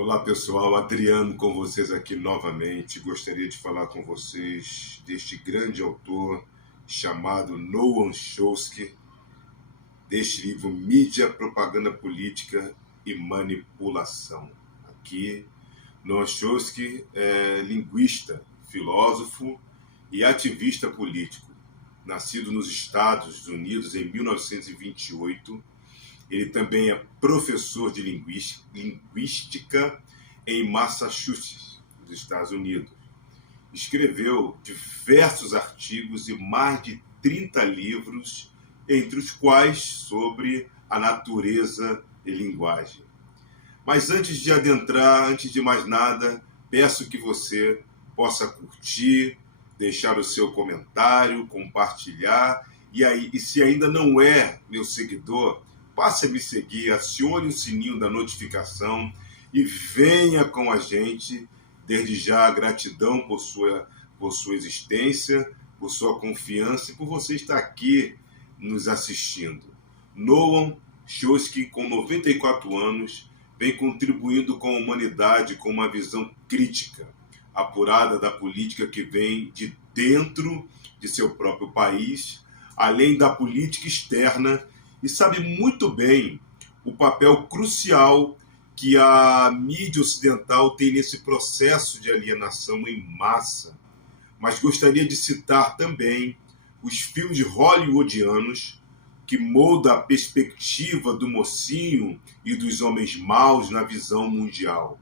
Olá pessoal, Adriano com vocês aqui novamente. Gostaria de falar com vocês deste grande autor chamado Noam Chomsky, deste livro Mídia, Propaganda Política e Manipulação. Aqui, Noam Chomsky é linguista, filósofo e ativista político. Nascido nos Estados Unidos em 1928, ele também é professor de linguística em Massachusetts, nos Estados Unidos. Escreveu diversos artigos e mais de 30 livros, entre os quais sobre a natureza e linguagem. Mas antes de adentrar, antes de mais nada, peço que você possa curtir, deixar o seu comentário, compartilhar, e se ainda não é meu seguidor, passe a me seguir, acione o sininho da notificação e venha com a gente. Desde já, gratidão por sua existência, por sua confiança e por você estar aqui nos assistindo. Noam Chomsky, com 94 anos, vem contribuindo com a humanidade com uma visão crítica, apurada da política que vem de dentro de seu próprio país, além da política externa, e sabe muito bem o papel crucial que a mídia ocidental tem nesse processo de alienação em massa. Mas gostaria de citar também os filmes hollywoodianos que moldam a perspectiva do mocinho e dos homens maus na visão mundial.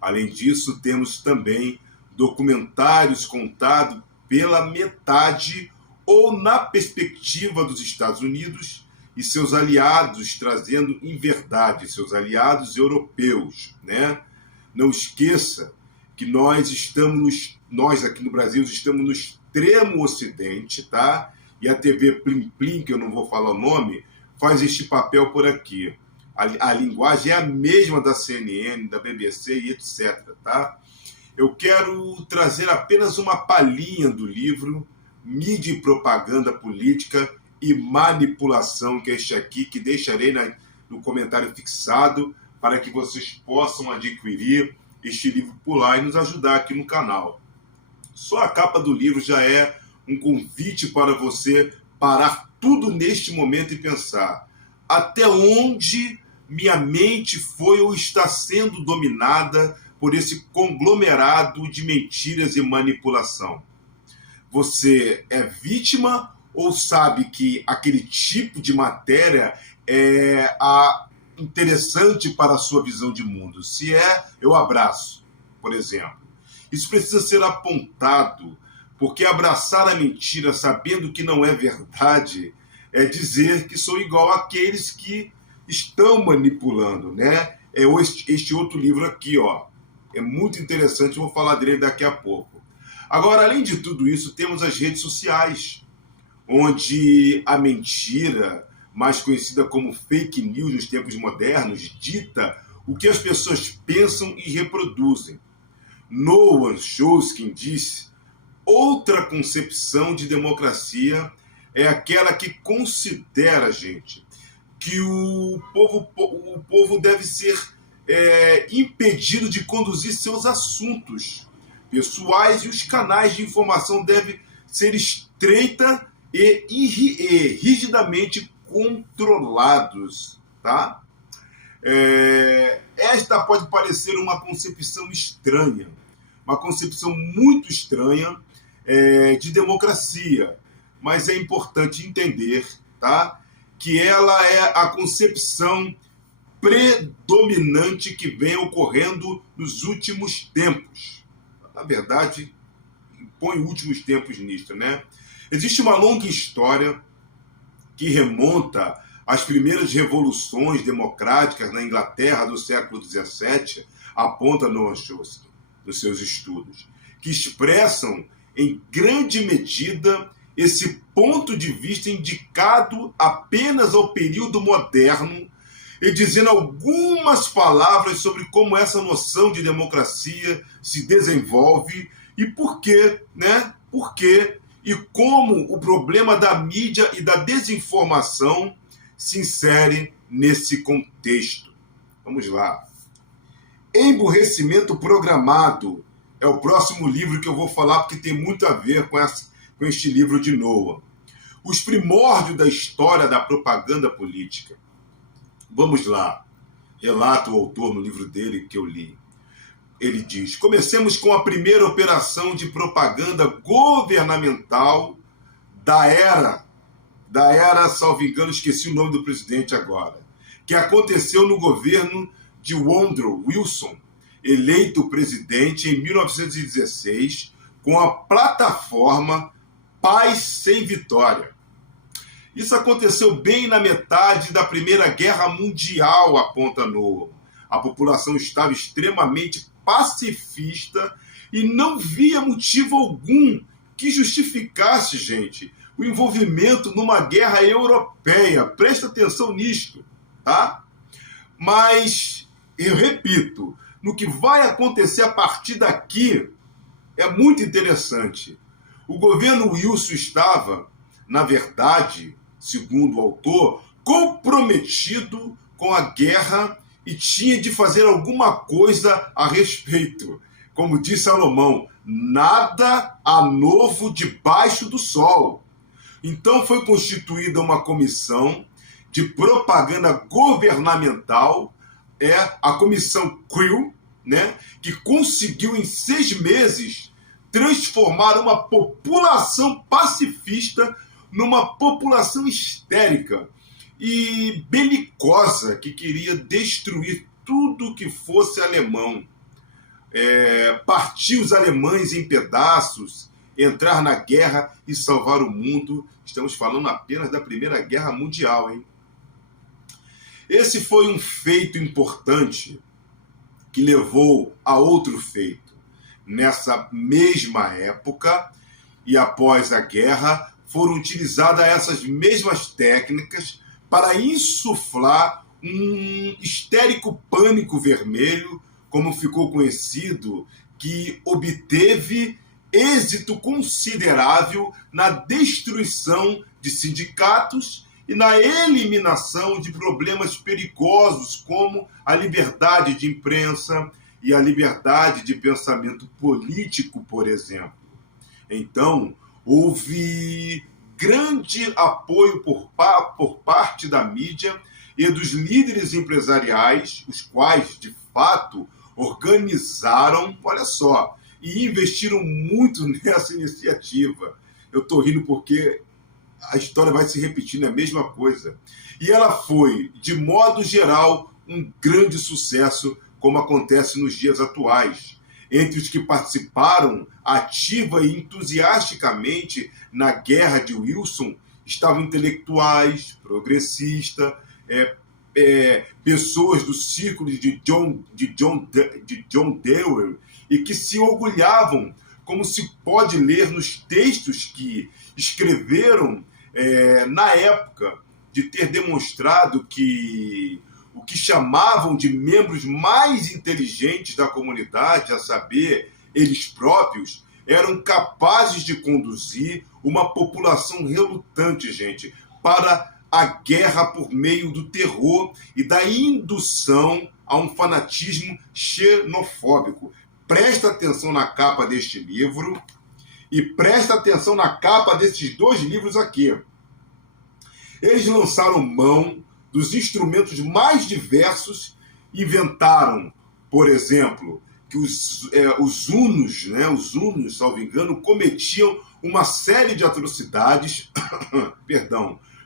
Além disso, temos também documentários contados pela metade ou na perspectiva dos Estados Unidos e seus aliados, trazendo em verdade seus aliados europeus, né? Não esqueça que nós aqui no Brasil estamos no extremo ocidente, tá? E a TV Plim Plim, que eu não vou falar o nome, faz este papel por aqui. A linguagem é a mesma da CNN, da BBC e etc, tá? Eu quero trazer apenas uma palhinha do livro Mídia e Propaganda Política e Manipulação, que é este aqui, que deixarei no comentário fixado para que vocês possam adquirir este livro por lá e nos ajudar aqui no canal. Só a capa do livro já é um convite para você parar tudo neste momento e pensar: até onde minha mente foi ou está sendo dominada por esse conglomerado de mentiras e manipulação? Você é vítima ou sabe que aquele tipo de matéria é interessante para a sua visão de mundo? Se é, eu abraço, por exemplo. Isso precisa ser apontado, porque abraçar a mentira sabendo que não é verdade é dizer que sou igual àqueles que estão manipulando, né? É este outro livro aqui, ó. É muito interessante, eu vou falar dele daqui a pouco. Agora, além de tudo isso, temos as redes sociais, onde a mentira, mais conhecida como fake news nos tempos modernos, dita o que as pessoas pensam e reproduzem. Noam Chomsky disse: outra concepção de democracia é aquela que considera, gente, que o povo deve ser impedido de conduzir seus assuntos pessoais e os canais de informação devem ser estreita e rigidamente controlados, tá? Esta pode parecer uma concepção estranha, uma concepção muito estranha de democracia, mas é importante entender, tá, que ela é a concepção predominante que vem ocorrendo nos últimos tempos. Na verdade, põe últimos tempos nisto, né? Existe uma longa história que remonta às primeiras revoluções democráticas na Inglaterra do século XVII, aponta Noam Chomsky nos seus estudos, que expressam em grande medida esse ponto de vista indicado apenas ao período moderno, e dizendo algumas palavras sobre como essa noção de democracia se desenvolve e por quê, né? Por quê e como o problema da mídia e da desinformação se insere nesse contexto. Vamos lá. Emburrecimento Programado é o próximo livro que eu vou falar, porque tem muito a ver com este livro de Noah. Os primórdios da história da propaganda política. Vamos lá. Relata o autor no livro dele que eu li. Ele diz: comecemos com a primeira operação de propaganda governamental da era, salvo engano, esqueci o nome do presidente agora, que aconteceu no governo de Woodrow Wilson, eleito presidente em 1916, com a plataforma Paz Sem Vitória. Isso aconteceu bem na metade da Primeira Guerra Mundial, aponta Noah. A população estava extremamente pacifista e não via motivo algum que justificasse, gente, o envolvimento numa guerra europeia. Presta atenção nisto, tá? Mas, eu repito, no que vai acontecer a partir daqui é muito interessante. O governo Wilson estava, na verdade, segundo o autor, comprometido com a guerra e tinha de fazer alguma coisa a respeito. Como disse Salomão, nada há novo debaixo do sol. Então foi constituída uma comissão de propaganda governamental, a comissão Creel, né, que conseguiu em 6 meses transformar uma população pacifista numa população histérica e belicosa que queria destruir tudo que fosse alemão. Partir os alemães em pedaços, entrar na guerra e salvar o mundo. Estamos falando apenas da Primeira Guerra Mundial, hein? Esse foi um feito importante que levou a outro feito. Nessa mesma época e após a guerra, foram utilizadas essas mesmas técnicas para insuflar um histérico pânico vermelho, como ficou conhecido, que obteve êxito considerável na destruição de sindicatos e na eliminação de problemas perigosos como a liberdade de imprensa e a liberdade de pensamento político, por exemplo. Então, houve grande apoio por parte da mídia e dos líderes empresariais, os quais, de fato, organizaram, olha só, e investiram muito nessa iniciativa. Eu estou rindo porque a história vai se repetindo, é a mesma coisa. E ela foi, de modo geral, um grande sucesso, como acontece nos dias atuais. Entre os que participaram ativa e entusiasticamente na guerra de Wilson estavam intelectuais, progressistas, pessoas do círculo de John Dewey, e que se orgulhavam, como se pode ler nos textos que escreveram na época, de ter demonstrado que o que chamavam de membros mais inteligentes da comunidade, a saber, eles próprios, eram capazes de conduzir uma população relutante, gente, para a guerra por meio do terror e da indução a um fanatismo xenofóbico. Presta atenção na capa deste livro e presta atenção na capa desses 2 livros aqui. Eles lançaram mão dos instrumentos mais diversos, inventaram, por exemplo, que os hunos, salvo engano, cometiam uma série de atrocidades,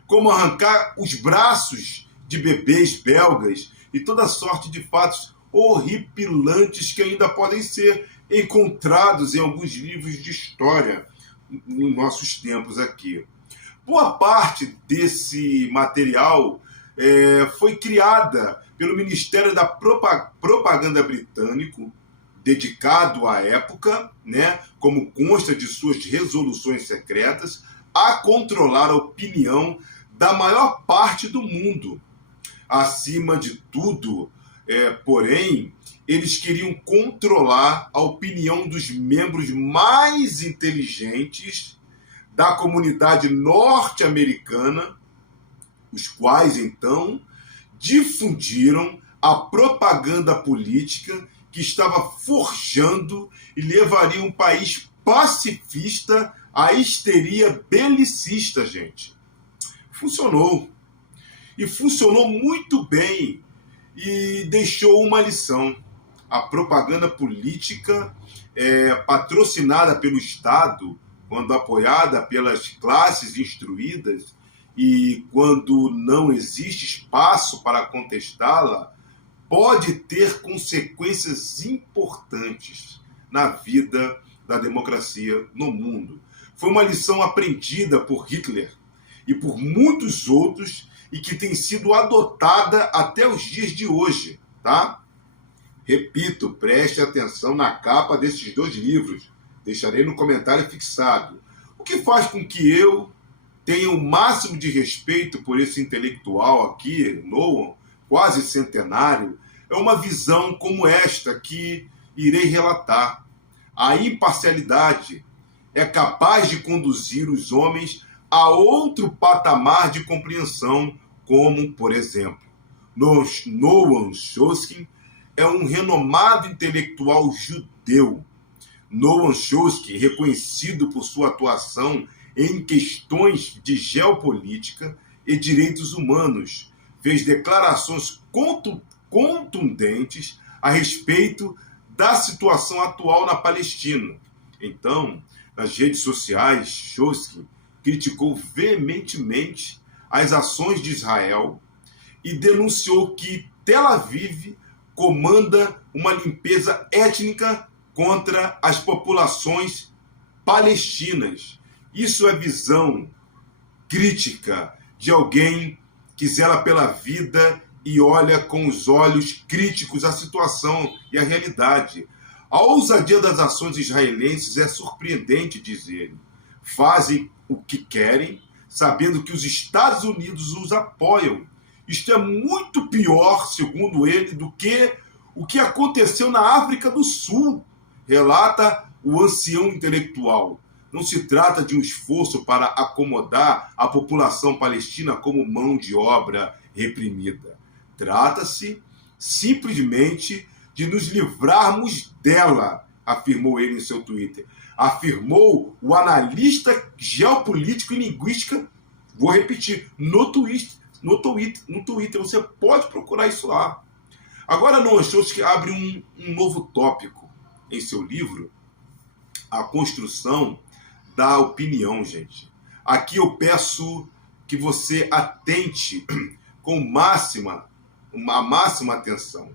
como arrancar os braços de bebês belgas e toda sorte de fatos horripilantes que ainda podem ser encontrados em alguns livros de história nos nossos tempos aqui. Boa parte desse material foi criada pelo Ministério da Propaganda britânico, dedicado à época, né, como consta de suas resoluções secretas, a controlar a opinião da maior parte do mundo. Acima de tudo, porém, eles queriam controlar a opinião dos membros mais inteligentes da comunidade norte-americana, os quais, então, difundiram a propaganda política que estava forjando e levaria um país pacifista à histeria belicista, gente. Funcionou. E funcionou muito bem e deixou uma lição. A propaganda política patrocinada pelo Estado, quando apoiada pelas classes instruídas e quando não existe espaço para contestá-la, pode ter consequências importantes na vida da democracia no mundo. Foi uma lição aprendida por Hitler e por muitos outros e que tem sido adotada até os dias de hoje, tá? Repito, preste atenção na capa desses 2 livros. Deixarei no comentário fixado. O que faz com que eu tenha o máximo de respeito por esse intelectual aqui, Noam, quase centenário, é uma visão como esta que irei relatar. A imparcialidade é capaz de conduzir os homens a outro patamar de compreensão, como, por exemplo, Noam Chomsky é um renomado intelectual judeu. Noam Chomsky, reconhecido por sua atuação em questões de geopolítica e direitos humanos, fez declarações contundentes a respeito da situação atual na Palestina. Então, nas redes sociais, Chomsky criticou veementemente as ações de Israel e denunciou que Tel Aviv comanda uma limpeza étnica contra as populações palestinas. Isso é visão crítica de alguém que zela pela vida e olha com os olhos críticos a situação e a realidade. A ousadia das ações israelenses é surpreendente, diz ele. Fazem o que querem, sabendo que os Estados Unidos os apoiam. Isto é muito pior, segundo ele, do que o que aconteceu na África do Sul, relata o ancião intelectual. Não se trata de um esforço para acomodar a população palestina como mão de obra reprimida. Trata-se simplesmente de nos livrarmos dela, afirmou ele em seu Twitter. Afirmou o analista geopolítico e linguística, vou repetir, no Twitter, você pode procurar isso lá. Agora, Noam Chomsky abre um novo tópico em seu livro, A Construção da Opinião, gente. Aqui eu peço que você atente com a máxima atenção.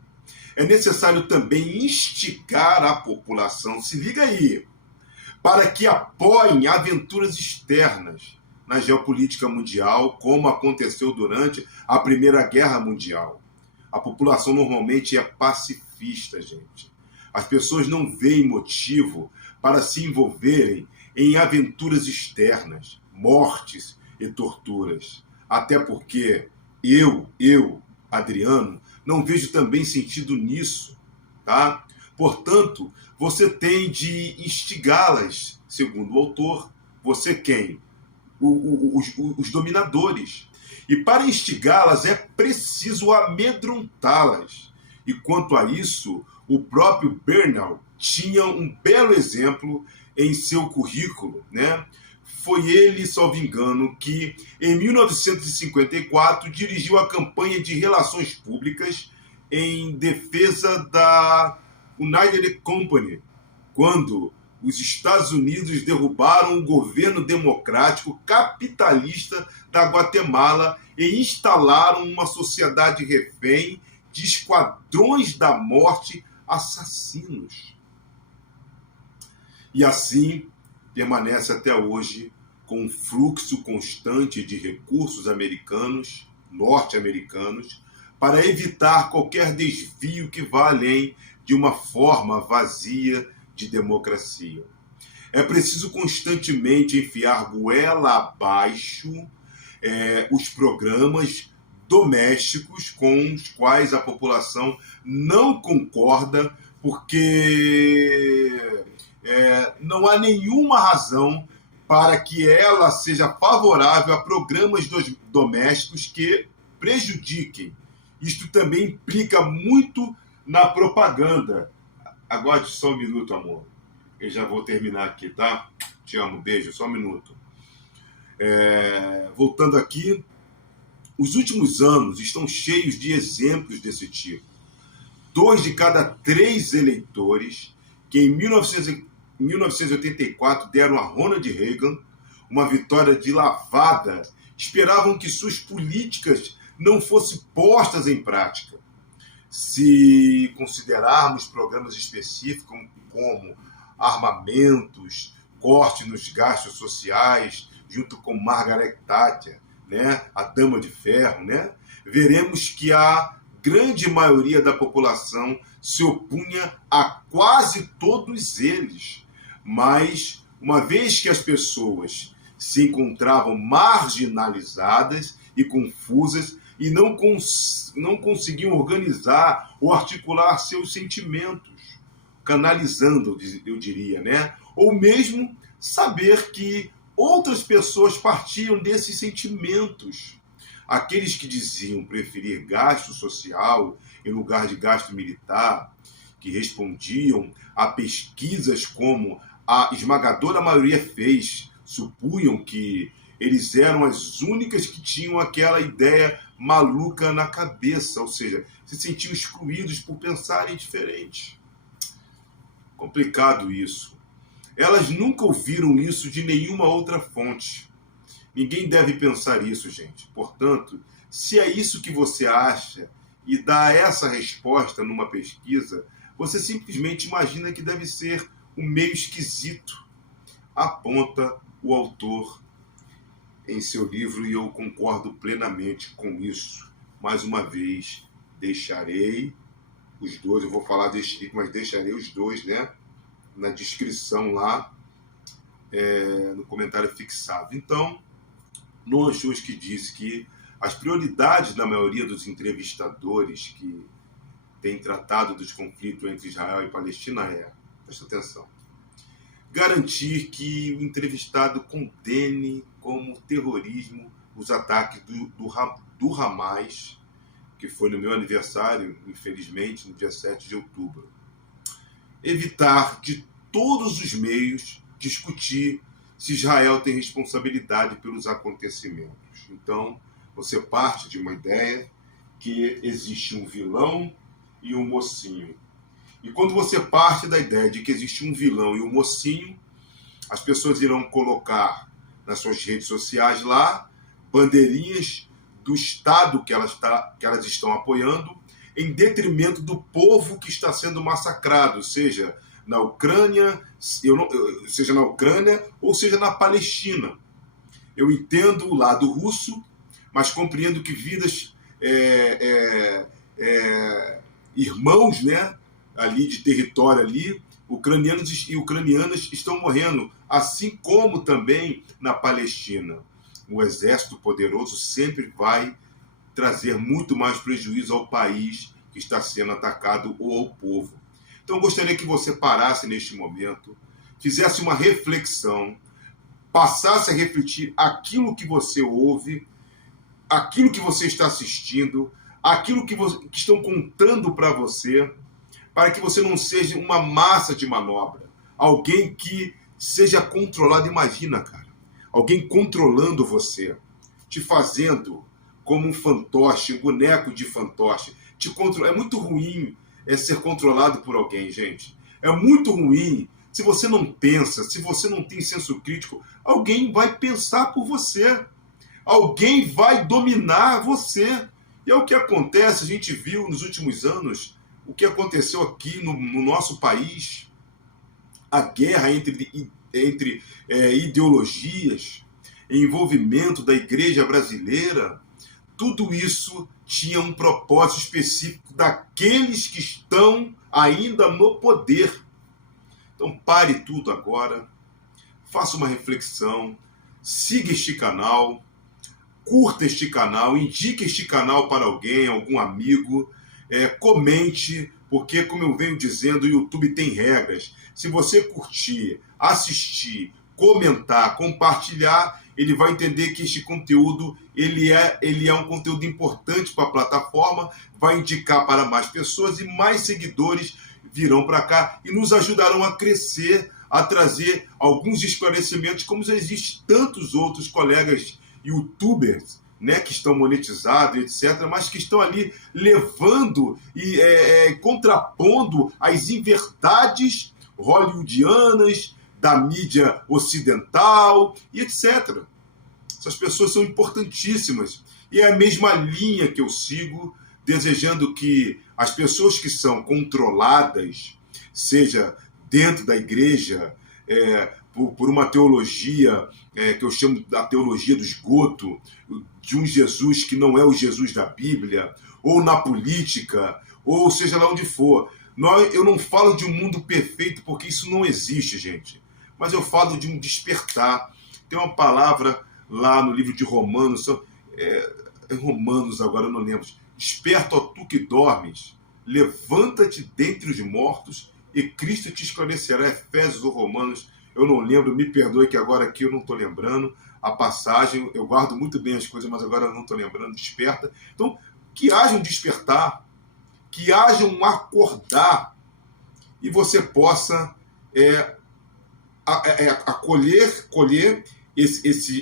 É necessário também instigar a população, se liga aí, para que apoiem aventuras externas na geopolítica mundial, como aconteceu durante a Primeira Guerra Mundial. A população normalmente é pacifista, gente. As pessoas não veem motivo para se envolverem em aventuras externas, mortes e torturas. Até porque eu, Adriano, não vejo também sentido nisso, tá? Portanto, você tem de instigá-las, segundo o autor. Você quem? Os dominadores. E para instigá-las é preciso amedrontá-las. E quanto a isso, o próprio Bernal tinha um belo exemplo em seu currículo, né? Foi ele, salvo engano, que em 1954 dirigiu a campanha de relações públicas em defesa da United Company, quando os Estados Unidos derrubaram o governo democrático capitalista da Guatemala e instalaram uma sociedade refém de esquadrões da morte assassinos. E assim permanece até hoje com um fluxo constante de recursos americanos, norte-americanos, para evitar qualquer desvio que vá além de uma forma vazia de democracia. É preciso constantemente enfiar goela abaixo os programas domésticos com os quais a população não concorda, porque não há nenhuma razão para que ela seja favorável a programas domésticos que prejudiquem. Isto também implica muito na propaganda. Aguarde só um minuto, amor. Eu já vou terminar aqui, tá? Te amo, beijo, só um minuto. Voltando aqui, os últimos anos estão cheios de exemplos desse tipo. 2 de cada 3 eleitores que em 1984 deram a Ronald Reagan uma vitória de lavada esperavam que suas políticas não fossem postas em prática. Se considerarmos programas específicos como armamentos, corte nos gastos sociais, junto com Margaret Thatcher, né, a Dama de Ferro, né, veremos que a grande maioria da população se opunha a quase todos eles. Mas, uma vez que as pessoas se encontravam marginalizadas e confusas e não conseguiam organizar ou articular seus sentimentos, canalizando, eu diria, né? Ou mesmo saber que outras pessoas partiam desses sentimentos. Aqueles que diziam preferir gasto social em lugar de gasto militar, que respondiam a pesquisas como a esmagadora maioria fez, supunham que eles eram as únicas que tinham aquela ideia maluca na cabeça, ou seja, se sentiam excluídos por pensarem diferente. Complicado isso. Elas nunca ouviram isso de nenhuma outra fonte. Ninguém deve pensar isso, gente. Portanto, se é isso que você acha e dá essa resposta numa pesquisa, você simplesmente imagina que deve ser um meio esquisito, aponta o autor em seu livro, e eu concordo plenamente com isso. Mais uma vez, deixarei os dois, eu vou falar deste livro, mas deixarei os dois, né, na descrição lá, no comentário fixado. Então, Noam Chomsky disse que as prioridades da maioria dos entrevistadores que têm tratado dos conflitos entre Israel e Palestina presta atenção, garantir que o entrevistado condene como terrorismo os ataques do Hamas, que foi no meu aniversário, infelizmente, no dia 7 de outubro. Evitar de todos os meios discutir se Israel tem responsabilidade pelos acontecimentos. Então, você parte de uma ideia que existe um vilão e um mocinho. E quando você parte da ideia de que existe um vilão e um mocinho, as pessoas irão colocar nas suas redes sociais lá bandeirinhas do Estado que elas estão apoiando, em detrimento do povo que está sendo massacrado, seja na Ucrânia, ou seja na Palestina. Eu entendo o lado russo, mas compreendo que vidas, irmãos, né, ali de território ali, ucranianos e ucranianas estão morrendo, assim como também na Palestina. O exército poderoso sempre vai trazer muito mais prejuízo ao país que está sendo atacado ou ao povo. Então, eu gostaria que você parasse neste momento, fizesse uma reflexão, passasse a refletir aquilo que você ouve, aquilo que você está assistindo, aquilo que estão contando para você, para que você não seja uma massa de manobra, alguém que seja controlado. Imagina, cara, alguém controlando você, te fazendo como um fantoche, um boneco de fantoche. É muito ruim ser controlado por alguém, gente. É muito ruim. Se você não pensa, se você não tem senso crítico, alguém vai pensar por você. Alguém vai dominar você. E é o que acontece, a gente viu nos últimos anos, o que aconteceu aqui no nosso país, a guerra entre ideologias, envolvimento da igreja brasileira, tudo isso tinha um propósito específico daqueles que estão ainda no poder. Então pare tudo agora, faça uma reflexão, siga este canal, curta este canal, indique este canal para alguém, algum amigo, comente, porque, como eu venho dizendo, o YouTube tem regras. Se você curtir, assistir, comentar, compartilhar, ele vai entender que este conteúdo ele é um conteúdo importante para a plataforma, vai indicar para mais pessoas e mais seguidores virão para cá e nos ajudarão a crescer, a trazer alguns esclarecimentos, como já existem tantos outros colegas youtubers, né, que estão monetizados, etc., mas que estão ali levando e contrapondo as inverdades hollywoodianas, da mídia ocidental e etc. Essas pessoas são importantíssimas. E é a mesma linha que eu sigo, desejando que as pessoas que são controladas, seja dentro da igreja, por uma teologia que eu chamo da teologia do esgoto, de um Jesus que não é o Jesus da Bíblia, ou na política, ou seja lá onde for. Eu não falo de um mundo perfeito, porque isso não existe, gente. Mas eu falo de um despertar. Tem uma palavra lá no livro de Romanos, Romanos agora eu não lembro. Desperta, ó tu que dormes, levanta-te dentre os mortos e Cristo te esclarecerá. Efésios ou Romanos, eu não lembro, me perdoe que agora aqui eu não estou lembrando a passagem, eu guardo muito bem as coisas, mas agora eu não estou lembrando. Desperta. Então, que haja um despertar, que haja um acordar, e você possa colher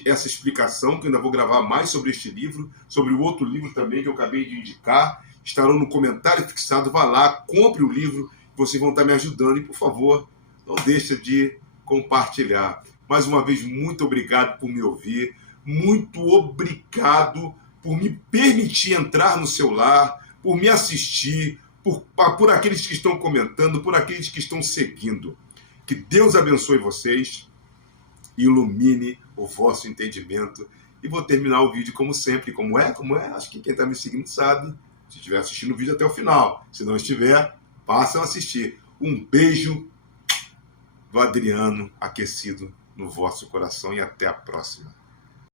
essa explicação, que eu ainda vou gravar mais sobre este livro, sobre o outro livro também que eu acabei de indicar, estarão no comentário fixado. Vá lá, compre o livro, vocês vão estar me ajudando, e por favor, não deixe de compartilhar. Mais uma vez, muito obrigado por me ouvir, muito obrigado por me permitir entrar no seu lar, por me assistir, por aqueles que estão comentando, por aqueles que estão seguindo. Que Deus abençoe vocês, ilumine o vosso entendimento. E vou terminar o vídeo como sempre. Como é? Acho que quem está me seguindo sabe. Se estiver assistindo o vídeo até o final. Se não estiver, passem a assistir. Um beijo do Adriano aquecido no vosso coração e até a próxima.